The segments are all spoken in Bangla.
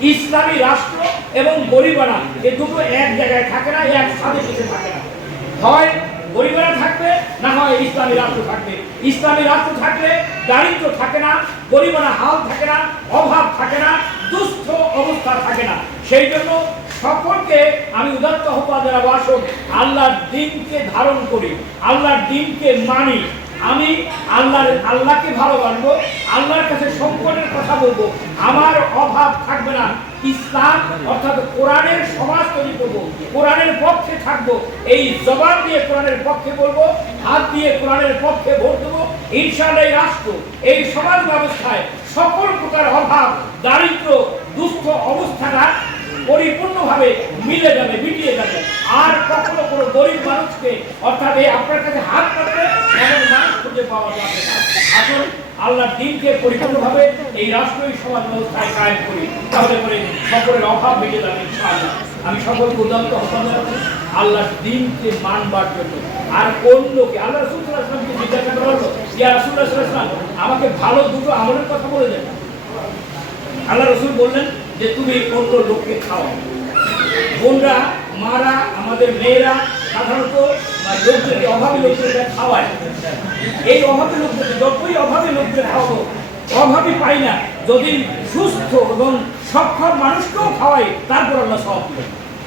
ইসলামী রাষ্ট্র এবং গরিবানা এ দুটো এক জায়গায় থাকে না এক সাথে থাকে না। হয় গরিবেরা থাকবে, না হয় ইসলামী রাষ্ট্র থাকবে। ইসলামী রাষ্ট্র থাকলে দারিদ্র থাকে না গরিবানা হাল থাকে না, অভাব থাকে না, দুস্থ অবস্থা থাকে না। সেই জন্য সকলকে আমি উদাত্ত আহ্বান জানাব, আসুন, আল্লাহর দিনকে ধারণ করি, আল্লাহর দিনকে মানি। আমি আল্লাহ আল্লাহকে ভালোবাসবো, আল্লাহর কাছে সংকটের কথা বলব। আমার অভাব থাকবে না। ইসলাম অর্থাৎ কোরআনের সমাজ তৈরি করব, কোরআনের পক্ষে থাকব। এই জবান দিয়ে কোরআনের পক্ষে বলব, হাত দিয়ে কোরআনের পক্ষে ভোট দেবো, ইনশাআল্লাহ এই রাষ্ট্র, এই সমাজ ব্যবস্থায় সকল প্রকার অভাব, দারিদ্র, দুস্থ অবস্থাটা পরিপূর্ণভাবে মিলে যাবে, মিটিয়ে যাবে। আর কখনো কোনো গরিব মানুষকে, অর্থাৎ এই আপনার কাছে হাত পাতবে এমন মানুষ খুঁজে পাওয়া যাবে আসুন আল্লাহর দিনকে পরিপূর্ণভাবে এই রাষ্ট্রীয় সমাজ ব্যবস্থায় কায়েম করি। তাহলে করে সকলের অভাব মিটে যাবে আমি সকলকে আহ্বান জানাচ্ছি আল্লাহর দিনকে মানবার জন্য। আর অন্যকে আল্লাহ রসুল সাল্লাহ আসলামকে জিজ্ঞাসা করা হলো ইয়া রাসূলুল্লাহ সাল্লাল্লাহু আমাকে ভালো দুটো আমলের কথা বলে দেন। আল্লাহ রসুল বললেন যে তুমি অন্য লোককে খাওয়াও বোনরা, মারা, আমাদের মেয়েরা সাধারণত লোকদেরকে অভাবী লোকদেরকে খাওয়ায়। এই অভাবী লোকদেরকে, যতই অভাবী লোকদের খাওয়াবো, অভাবী পাই না। যদি সুস্থ এবং সক্ষম মানুষকেও খাওয়াই, তারপর আল্লাহ সব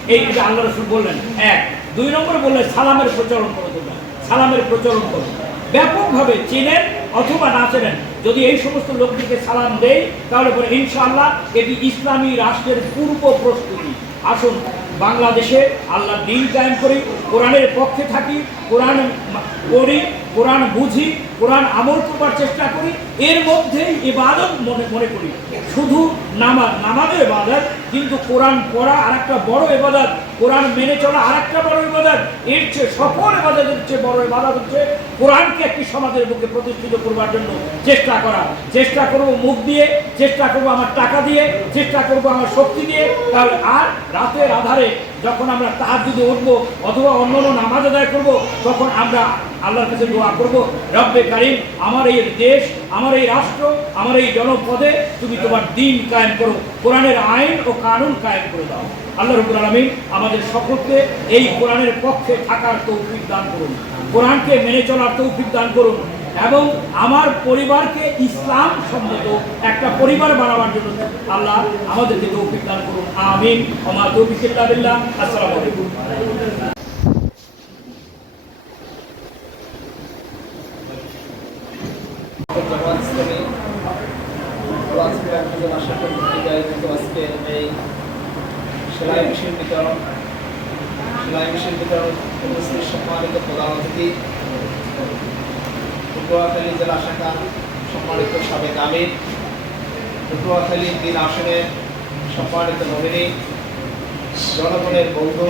এই যে আল্লাহ রসুল বললেন, এক। দুই নম্বরে বললেন, সালামের প্রচলন করে তোমরা। সালামের প্রচলন করো। ব্যাপকভাবে চেনেন অথবা না চেনেন যদি এই সমস্ত লোকটিকে সালাম দেয় তাহলে পরে ইনশাআল্লাহ এটি ইসলামী রাষ্ট্রের পূর্ব প্রস্তুতি। আসুন, বাংলাদেশে আল্লাহ দিন কায়েম করি, কোরআনের পক্ষে থাকি, কোরআন পড়ি কোরআন বুঝি, কোরআন আমল করবার চেষ্টা করি, এর মধ্যেই ইবাদত মনে মনে করি। শুধু নামাজ নামাজের ইবাদত, কিন্তু কোরআন পড়া আর একটা বড় ইবাদত, কোরআন মেনে চলা আর একটা বড় ইবাদত, এর চেয়ে সকল ইবাদতের চেয়ে বড় ইবাদত হচ্ছে কোরআনকে একটি সমাজের বুকে প্রতিষ্ঠিত করবার জন্য চেষ্টা করা। চেষ্টা করব মুখ দিয়ে, চেষ্টা করব আমার টাকা দিয়ে, চেষ্টা করব আমার শক্তি দিয়ে, তাহলে আর রাতের আধারে যখন আমরা তার যদি উঠবো অথবা অন্য অন্য নামাজ আদায় করব, তখন আমরা আল্লাহর কাছে দোয়া করব, রব্বে কারিম, আমার এই দেশ, আমার এই রাষ্ট্র, আমার এই জনপদে তুমি তোমার দিন কায়েম করো, কোরআনের আইন ও কানুন কায়েম করে দাও। আল্লাহ রবুল আলমী আমাদের সকলকে এই কোরআনের পক্ষে থাকার তৌফিক দান করুন। কোরআনকে মেনে চলার তৌফিক দান করুন। এবং আমার পরিবারকে ইসলাম সম্মত একটা পরিবার বানাবার জন্য আল্লাহ আমাদেরকে তৌফিক দান করুন। আমিন। আমার তৌফিক আসসালামু আলাইকুম। সেলাই মেশিন বিতরণ, সেলাই মেশিন বিতরণ সম্মানিত প্রধান অতিথি। পটুয়াখালী জেলা শাখার সম্মানিত সাবেক আমির, পটুয়াখালী তিন আসনের সম্মানিত নমিনী, জনগণের বন্ধু,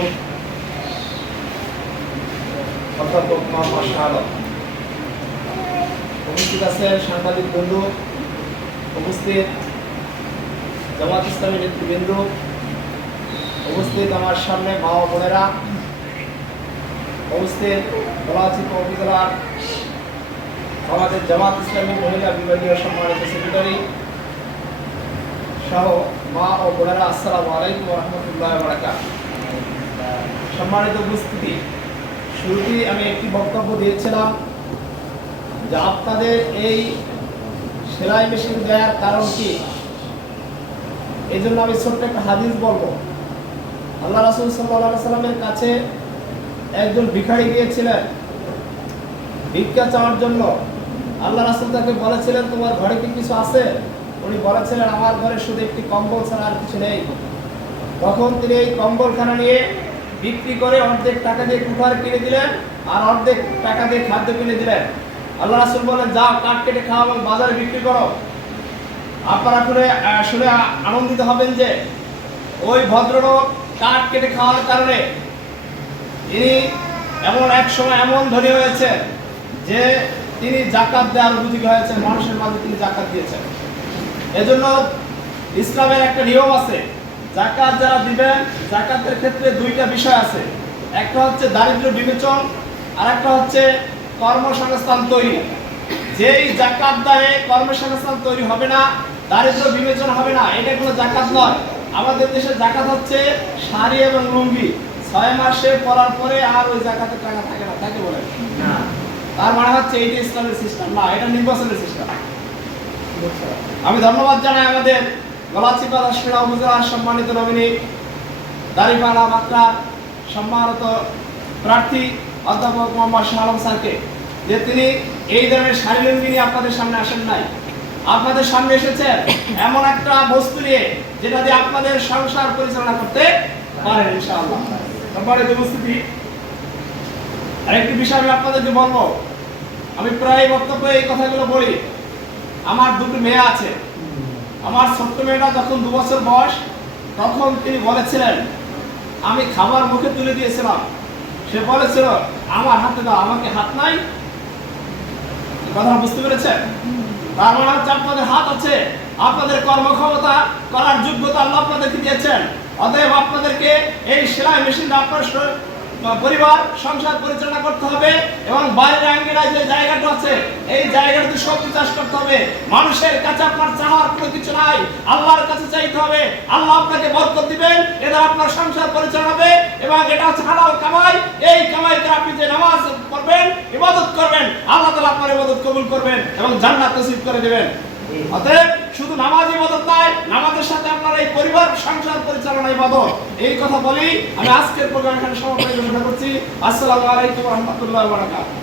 অধ্যাপক মোহাম্মদ শাহ আলম উপস্থিত আছেন সাংবাদিক বন্ধু, উপস্থিত জামাত ইসলামী নেতৃবৃন্দ, উপস্থিত আমার সামনে মা বোনেরা, উপস্থিত গলাচিত উপজেলার আমাদের জামাত ইসলামী মহিলা বিভাগীয় সম্মানিত সেক্রেটারি সহ মা ও বোনেরা, আসসালামু আলাইকুম রহমতুল্লাহ বারাকাত সম্মানিত উপস্থিতি, শুরুতেই আমি একটি বক্তব্য দিয়েছিলাম যে আপনাদের এই সেলাই মেশিন দেওয়ার কারণ কি? এই জন্য আমি ছোট্ট একটা হাদিস বলব। আল্লাহ রাসুল সাল্লাহ সাল্লামের কাছে একজন ভিখারি গিয়েছিলেন ভিক্ষা চাওয়ার জন্য। আল্লাহ রাসুল তাকে বলেছিলেন, তোমার ঘরে কি কিছু আছে? উনি বলেছিলেন, আমার ঘরে শুধু একটি কম্বল ছাড়া আর কিছু নেই। তখন তিনি এই কম্বলখানা নিয়ে বিক্রি করে অর্ধেক টাকা দিয়ে কুঠার কিনে দিলেন আর অর্ধেক টাকা দিয়ে খাদ্য কিনে দিলেন। আল্লাহ রাসুল বলেন, যাও, কাঠ কেটে খাওয়া এবং বাজারে বিক্রি করো। আপনারা শুনে শুনে আনন্দিত হবেন যে ওই ভদ্রলোক কাঠ কেটে খাওয়ার কারণে তিনি এমন এক সময় এমন ধনী হয়েছে যে তিনি জাকাত দেওয়ার উপযোগী হয়েছেন, মানুষের মাঝে তিনি জাকাত দিয়েছেন। এজন্য ইসলামের একটা নিয়ম আছে, জাকাত যারা দিবেন, জাকাতের ক্ষেত্রে দুইটা বিষয় আছে। একটা হচ্ছে দারিদ্র বিবেচন আর একটা হচ্ছে কর্মসংস্থান তৈরি। যেই জাকাত দেয়, কর্মসংস্থান তৈরি হবে না, দারিদ্র বিবেচন হবে না, এটা কোনো জাকাত নয়। আমাদের দেশে জাকাত হচ্ছে শাড়ি এবং লুঙ্গি। ছয় মাসে পরার পরে আর ওই জাকাতের টাকা থাকে না, থাকে বলে। তার মানে হচ্ছে এইটা ইসলামের সিস্টেম না, এটা নির্বাচনের সিস্টেম আমি ধন্যবাদ জানাই আমাদের গলাচিপা রাষ্ট্রীয় উপজেলা সম্মানিত নমিনী দাঁড়িপাড়া মাত্রা সম্মানিত প্রার্থী অধ্যাপক মোহাম্মদ শাহ আলম স্যারকে, যে তিনি এই ধরনের শারীরিক নিয়ে আপনাদের সামনে আসেন নাই। আপনাদের সামনে এসেছেন এমন একটা বস্তু নিয়ে যেটা দিয়ে আপনাদের সংসার পরিচালনা করতে পারেন ইনশাআল্লাহ। সম্মানিত উপস্থিতি আরেকটি বিষয় আমি আপনাদেরকে বলব। আমি প্রায় বক্তব্যে এই কথাগুলো বলি। আমার দুটো মেয়ে আছে। আমার ছোট্ট মেয়েটা যখন দু বছর বয়স, তখন তিনি বলেছিলেন, আমি খাবার মুখে তুলে দিয়েছিলাম। সে বলেছিল, আমার হাতে দাও, আমাকে হাত নাই। কথা বুঝতে পেরেছেন তার মানে হচ্ছে আপনাদের হাত আছে। আপনাদের কর্মক্ষমতা, করার যোগ্যতা আল্লাহ আপনাদেরকে দিয়েছেন। অতএব আপনাদেরকে এই সেলাই মেশিনটা আপনার পরিবার, সংসার পরিচালনা করতে হবে এবং বাইরের আঙ্গিনায় যে জায়গাটা আছে, এই জায়গাটাতে সবজি চাষ করতে হবে। মানুষের কাছে আপনার চাওয়ার কোনো কিছু নাই। আল্লাহর কাছে চাইতে হবে। আল্লাহ আপনাকে বরকত দিবেন। এটা আপনার সংসার পরিচালনা হবে এবং এটা হচ্ছে হালাল কামাই। এই কামাই আপনি যে নামাজ পড়বেন, ইবাদত করবেন, আল্লাহ তাআলা আপনার ইবাদত কবুল করবেন এবং জান্নাত নসিব করে দিবেন। অতএব শুধু নামাজ ইবাদত নয়, নামাজের সাথে আপনার এই পরিবার, সংসার পরিচালনা ইবাদত এই কথা বলি, আমি আজকের প্রোগ্রাম এখানে সমাপ্ত করছি। আসসালামু আলাইকুম রাহমাতুল্লাহি বারাকাতুহু।